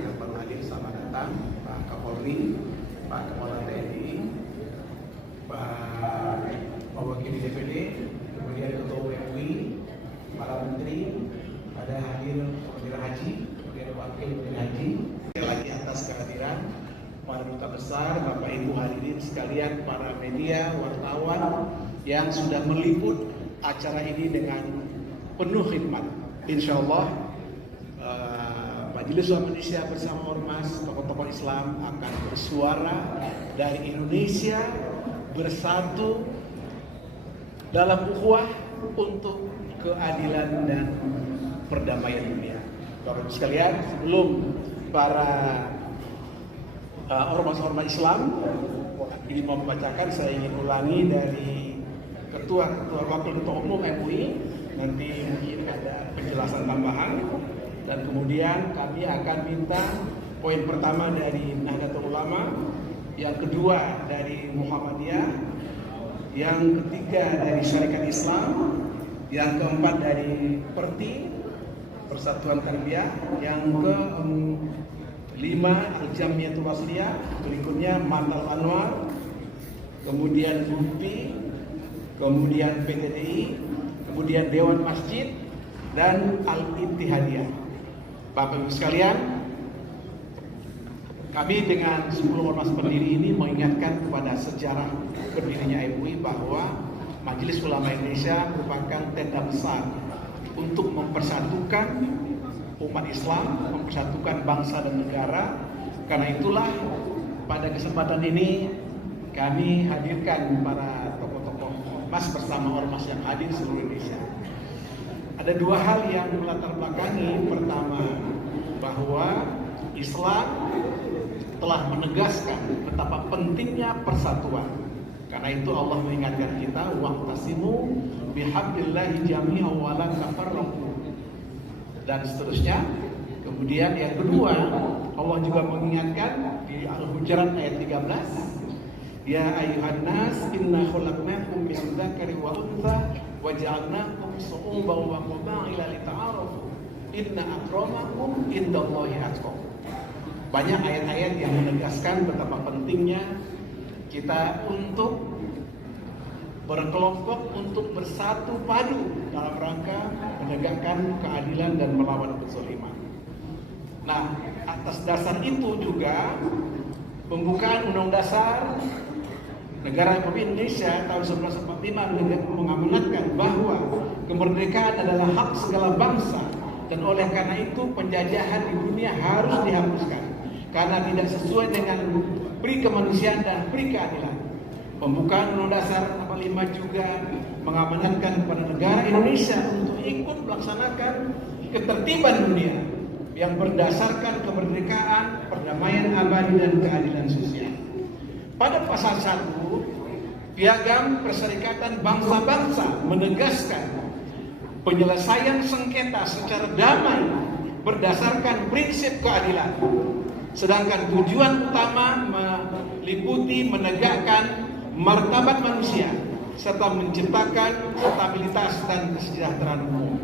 yang baru hadir, selamat datang Pak Kapolri, Pak Kepala TNI, Pak Wakil DPD, kemudian Ketua MUI, para menteri, ada hadir Menteri Haji, kemudian Wakil Menteri Haji. Sekali lagi atas kehadiran para duta besar, Bapak Ibu hadirin sekalian, para media, wartawan yang sudah meliput acara ini dengan penuh khidmat. Insya Allah Majelis Ulama Indonesia bersama Ormas, tokoh-tokoh Islam akan bersuara dari Indonesia bersatu dalam ukhuwah untuk keadilan dan perdamaian dunia. Bapak Ibu sekalian, sebelum para ormas-ormas Islam ini membacakan, saya ingin ulangi dari Wakil Ketua Umum MUI, nanti mungkin ada penjelasan tambahan, dan kemudian kami akan minta poin pertama dari Nahdlatul Ulama, yang kedua dari Muhammadiyah, yang ketiga dari Syarikat Islam, yang keempat dari Perti Persatuan Tarbiyah, yang kelima Al-Jamiatul Wasliyah, berikutnya Mantal Anwar, kemudian UPI, kemudian PTTI, kemudian Dewan Masjid, dan Al-Ittihadiyah. Bapak Ibu sekalian, kami dengan 10 ormas pendiri ini mengingatkan kepada sejarah berdirinya MUI bahwa Majelis Ulama Indonesia merupakan tenda besar untuk mempersatukan umat Islam, mempersatukan bangsa dan negara. Karena itulah pada kesempatan ini kami hadirkan para tokoh-tokoh ormas bersama ormas yang hadir di seluruh Indonesia. Ada dua hal yang melatar belakangi. Pertama, bahwa Islam telah menegaskan betapa pentingnya persatuan. Karena itu Allah mengingatkan kita, wa'tasimu bihablillahi jami'an wa la tafarraqu, dan seterusnya. Kemudian yang kedua, Allah juga mengingatkan di Al-Hujurat ayat 13, ya ayuhan nas inna khalaqnakum min dzakari wa untha wa ja'alnakum shu'uban wa qaba'ila lita'arafu inna akramakum indallahi atqakum. Banyak ayat-ayat yang menegaskan betapa pentingnya kita untuk berkelompok, untuk bersatu padu dalam rangka menegakkan keadilan dan melawan kezaliman. Nah, atas dasar itu juga pembukaan Undang Dasar Negara Republik Indonesia tahun 1945 mengamanatkan bahwa kemerdekaan adalah hak segala bangsa, dan oleh karena itu penjajahan di dunia harus dihapuskan karena tidak sesuai dengan pri kemanusiaan dan pri keadilan. Pembukaan Undang Dasar 45 juga mengamanatkan kepada negara Indonesia untuk ikut melaksanakan ketertiban dunia yang berdasarkan kemerdekaan, perdamaian abadi, dan keadilan sosial. Pada pasal 1, Piagam Perserikatan Bangsa-Bangsa menegaskan penyelesaian sengketa secara damai berdasarkan prinsip keadilan. Sedangkan tujuan utama meliputi menegakkan martabat manusia serta menciptakan stabilitas dan kesejahteraan umum.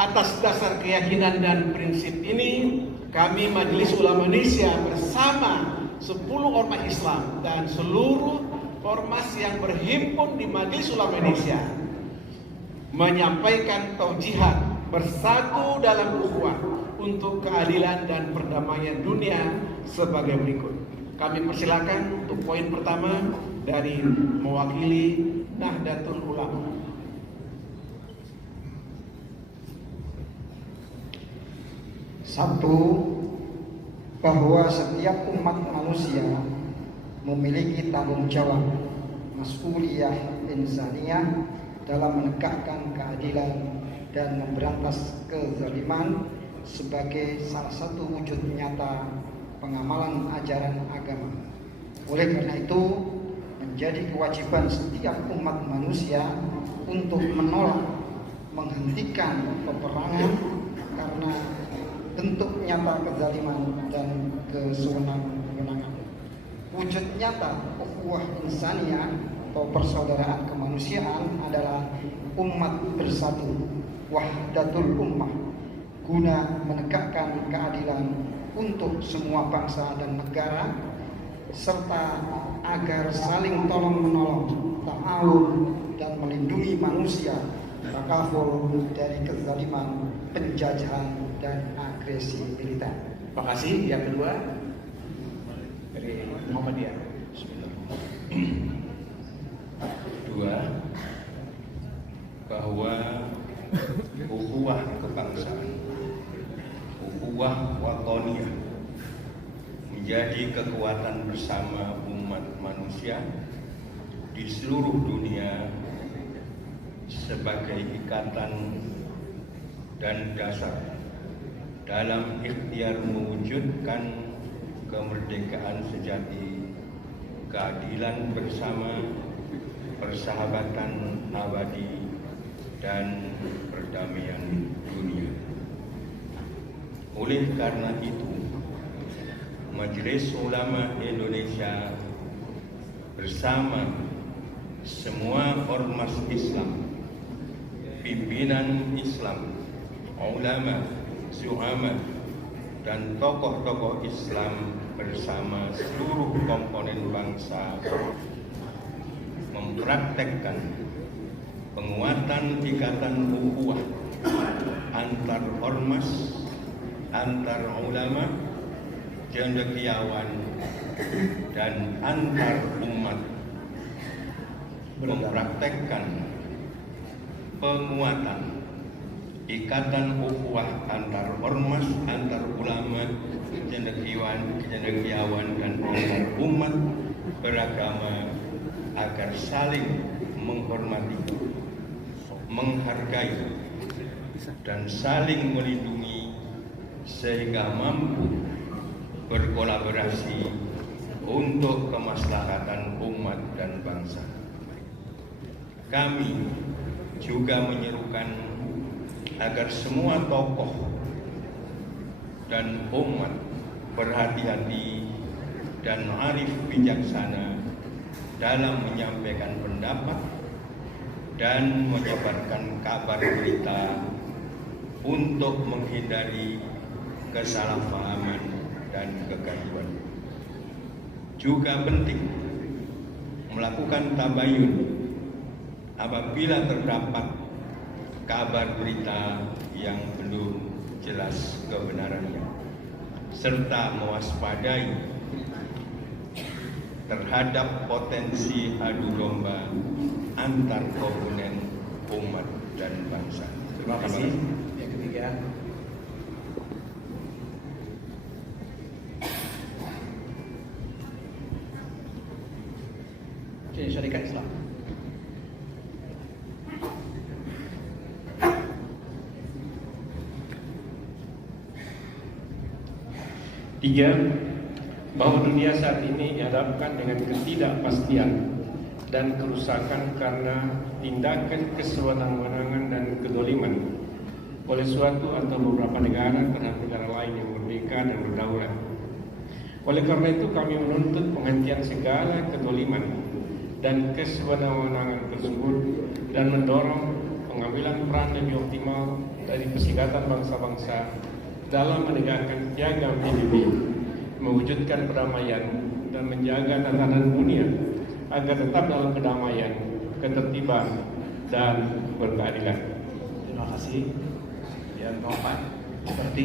Atas dasar keyakinan dan prinsip ini, kami Majelis Ulama Indonesia bersama 10 ormas Islam dan seluruh ormas yang berhimpun di Majelis Ulama Indonesia menyampaikan taujihat bersatu dalam ukhuwah untuk keadilan dan perdamaian dunia sebagai berikut. Kami persilakan untuk poin pertama dari mewakili Nahdlatul Ulama. Satu, bahwa setiap umat manusia memiliki tanggung jawab mas'uliyah insaniyah dalam menegakkan keadilan dan memberantas kezaliman sebagai salah satu wujud nyata pengamalan ajaran agama. Oleh karena itu, menjadi kewajiban setiap umat manusia untuk menolak, menghentikan peperangan karena bentuk nyata kezaliman dan kesewenang-wenangan. Wujud nyata ukhuwah insaniyah atau persaudaraan kemanusiaan adalah umat bersatu, wahdatul ummah, guna menegakkan keadilan untuk semua bangsa dan negara, serta agar saling tolong-menolong, ta'awun, dan melindungi manusia takaful dari kezaliman, penjajahan, dan agresi militer. Terima kasih. Yang kedua dari Muhammadiyah. Kedua, bahwa ukhuwah kebangsaan, ukhuwah watoniyah menjadi kekuatan bersama umat manusia di seluruh dunia sebagai ikatan dan dasar dalam ikhtiar mewujudkan kemerdekaan sejati, keadilan bersama, persahabatan abadi, dan perdamaian dunia. Oleh karena itu, Majelis Ulama Indonesia bersama semua ormas Islam, pimpinan Islam, ulama, zu'ama, dan tokoh-tokoh Islam bersama seluruh komponen bangsa mempraktekkan penguatan ikatan ukhuwah antar ormas, antar ulama, cendekiawan, dan antar umat, mempraktekkan penguatan ikatan ukhuwah antar ormas, antar ulama, cendekiawan, dan antar umat beragama agar saling menghormati, menghargai, dan saling melindungi sehingga mampu berkolaborasi untuk kemaslahatan umat dan bangsa. Kami juga menyerukan agar semua tokoh dan umat berhati-hati dan arif bijaksana dalam menyampaikan pendapat dan menyebarkan kabar berita untuk menghindari kesalahpahaman dan kegaduhan. Juga penting melakukan tabayun apabila terdapat kabar berita yang belum jelas kebenarannya, serta mewaspadai terhadap potensi adu domba antar komponen umat dan bangsa. Terima kasih. Yang ketiga. Syarikat Islam. Tiga, bahwa dunia saat ini dihadapkan dengan ketidakpastian dan kerusakan karena tindakan kesewenang-wenangan dan kedoliman oleh suatu atau beberapa negara terhadap negara lain yang merdeka dan berdaulat. Oleh karena itu kami menuntut penghentian segala kedoliman dan kesewenang-wenangan tersebut dan mendorong pengambilan peran lebih optimal dari Perserikatan Bangsa-Bangsa dalam menegakkan piagam PBB, mewujudkan perdamaian dan menjaga tatanan dunia agar tetap dalam kedamaian, ketertiban, dan berkeadilan. Terima kasih. Yang keempat, seperti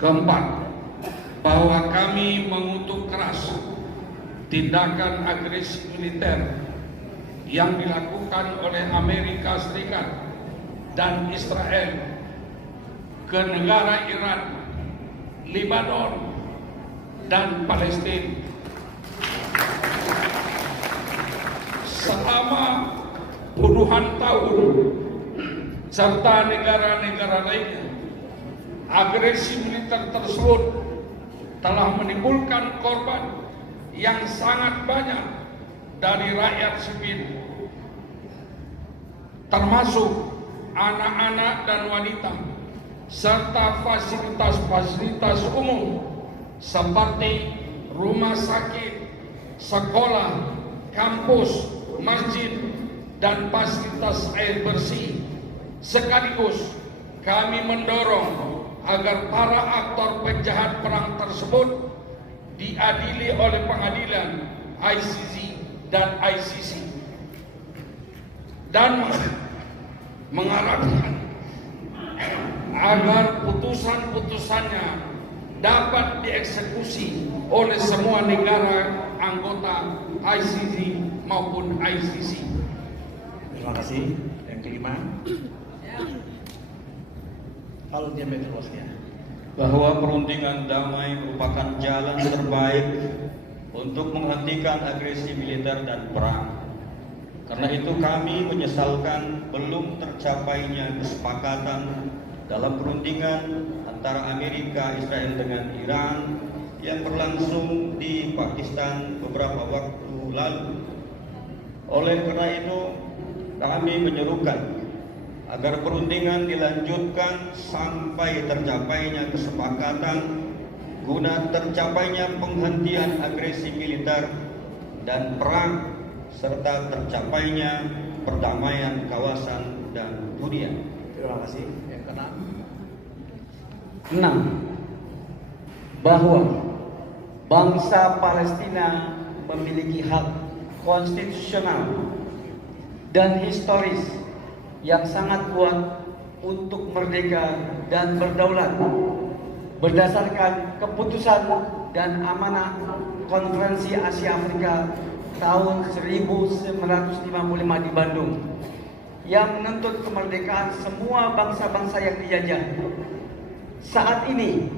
keempat, bahwa kami mengutuk keras tindakan agresi militer yang dilakukan oleh Amerika Serikat dan Israel ke negara Iran, Lebanon, dan Palestina selama puluhan tahun, serta negara-negara lainnya. Agresi militer tersebut telah menimbulkan korban yang sangat banyak dari rakyat sipil, termasuk anak-anak dan wanita, serta fasilitas-fasilitas umum seperti rumah sakit, sekolah, kampus, masjid, dan fasilitas air bersih. Sekaligus kami mendorong agar para aktor penjahat perang tersebut diadili oleh pengadilan ICC dan ICC, dan mengharapkan agar putusan-putusannya dapat dieksekusi oleh semua negara anggota ICC maupun ICC. Terima kasih. Yang kelima, kalau dia menerusnya, bahwa perundingan damai merupakan jalan terbaik untuk menghentikan agresi militer dan perang. Karena itu kami menyesalkan belum tercapainya kesepakatan dalam perundingan antara Amerika, Israel dengan Iran yang berlangsung di Pakistan beberapa waktu lalu. Oleh karena itu, kami menyerukan agar perundingan dilanjutkan sampai tercapainya kesepakatan guna tercapainya penghentian agresi militer dan perang serta tercapainya perdamaian kawasan dan dunia. terima kasih. Yang keenam, 6. Bahwa bangsa Palestina memiliki hak konstitusional dan historis yang sangat kuat untuk merdeka dan berdaulat berdasarkan keputusan dan amanah Konferensi Asia Afrika tahun 1955 di Bandung yang menuntut kemerdekaan semua bangsa-bangsa yang dijajah. Saat ini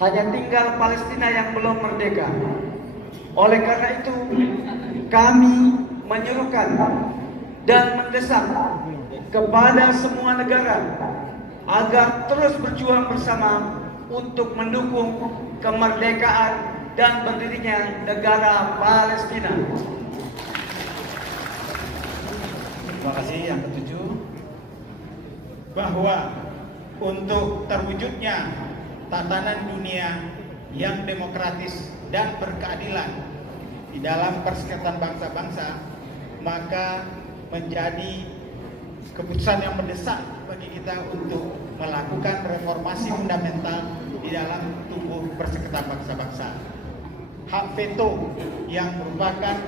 hanya tinggal Palestina yang belum merdeka. Oleh karena itu, kami menyerukan dan mendesak kepada semua negara agar terus berjuang bersama untuk mendukung kemerdekaan dan berdirinya negara Palestina. terima kasih. Yang ketujuh, bahwa untuk terwujudnya tatanan dunia yang demokratis dan berkeadilan di dalam persekutuan bangsa-bangsa, maka menjadi keputusan yang mendesak bagi kita untuk melakukan reformasi fundamental di dalam tubuh persekutuan bangsa-bangsa. Hak veto yang merupakan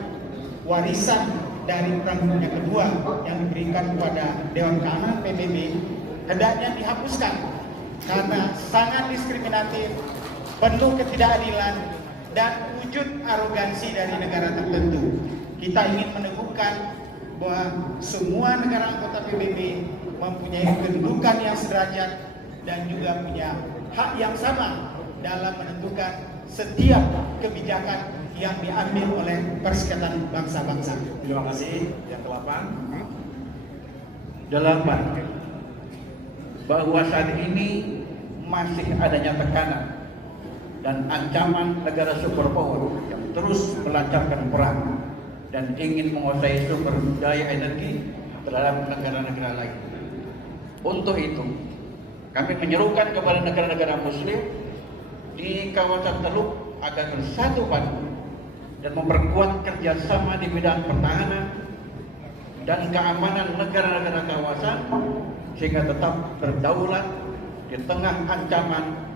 warisan dari Perang Dunia Kedua yang diberikan kepada Dewan Keamanan PBB hendaknya dihapuskan karena sangat diskriminatif, penuh ketidakadilan, dan wujud arogansi dari negara tertentu. Kita ingin meneguhkan bahwa semua negara anggota PBB mempunyai kedudukan yang sederajat dan juga punya hak yang sama dalam menentukan setiap kebijakan yang diambil oleh persekutuan bangsa-bangsa. terima kasih. Yang ke-8, 8. Bahwa saat ini masih adanya tekanan dan ancaman negara superpower yang terus melancarkan perang dan ingin menguasai sumber daya energi terhadap negara-negara lain. Untuk itu, kami menyerukan kepada negara-negara Muslim di kawasan Teluk agar bersatu padu dan memperkuat kerjasama di bidang pertahanan dan keamanan negara-negara kawasan sehingga tetap berdaulat di tengah ancaman,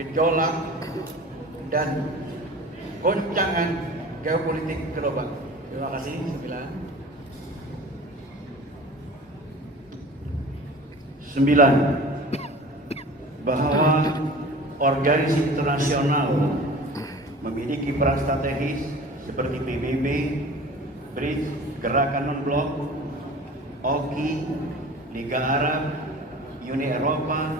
gejolak, dan goncangan geopolitik global. terima kasih. 9. Bahwa organisasi internasional memiliki peran strategis seperti PBB, BRICS, Gerakan Non-Blok, OKI, Liga Arab, Uni Eropa,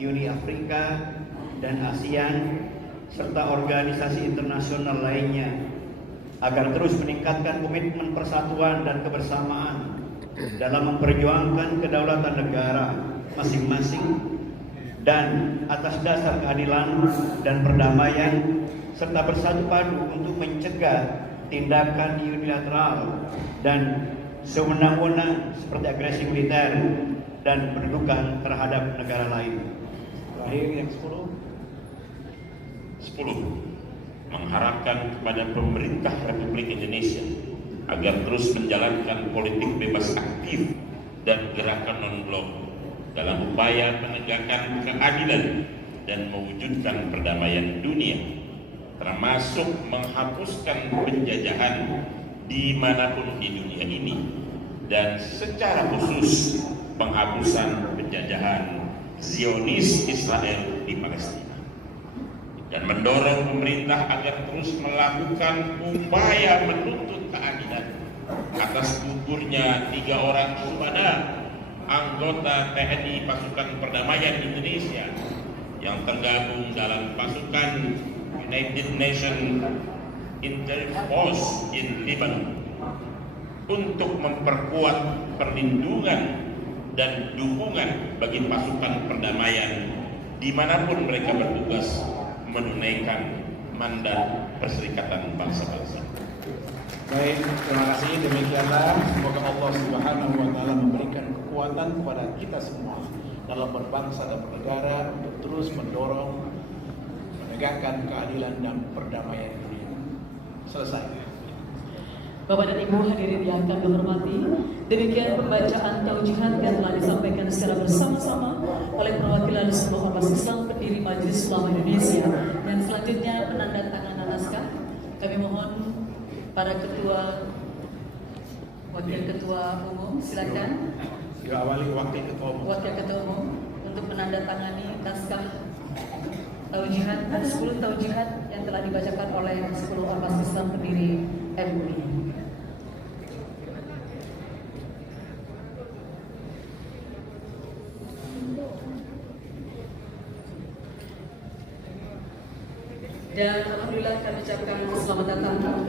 Uni Afrika, dan ASEAN, serta organisasi internasional lainnya agar terus meningkatkan komitmen persatuan dan kebersamaan dalam memperjuangkan kedaulatan negara masing-masing dan atas dasar keadilan dan perdamaian serta bersatu padu untuk mencegah tindakan unilateral dan sewenang-wenang seperti agresi militer dan pendudukan terhadap negara lain. Terakhir yang 10. Mengharapkan kepada pemerintah Republik Indonesia agar terus menjalankan politik bebas aktif dan gerakan non-blok dalam upaya penegakan keadilan dan mewujudkan perdamaian dunia, termasuk menghapuskan penjajahan dimanapun di dunia ini, dan secara khusus penghapusan penjajahan Zionis Israel di Palestina, dan mendorong pemerintah agar terus melakukan upaya menuntut keadilan atas gugurnya 3 orang syuhada anggota TNI Pasukan Perdamaian Indonesia yang tergabung dalam pasukan United Nations Interim Force in Lebanon, untuk memperkuat perlindungan dan dukungan bagi pasukan perdamaian dimanapun mereka bertugas menunaikan mandat Perserikatan Bangsa-Bangsa. Baik, terima kasih. Demikianlah, semoga Allah Subhanahu wa Ta'ala memberikan kekuatan kepada kita semua dalam berbangsa dan bernegara untuk terus mendorong menegakkan keadilan dan perdamaian dunia. Selesai. Bapak dan Ibu hadirin yang akan dihormati, demikian pembacaan taujihat yang telah disampaikan secara bersama-sama oleh perwakilan seluruh ormas Islam pendiri Majelis Ulama Indonesia. Dan selanjutnya penandatanganan naskah. Kami mohon para ketua, wakil ketua umum, silakan. Diawali wakil ketua umum. Wakil ketua umum untuk menandatangani naskah taujihat, 10 taujihat yang telah dibacakan oleh 10 ormas Islam pendiri MUI. Dan alhamdulillah kami ucapkan selamat datang kepada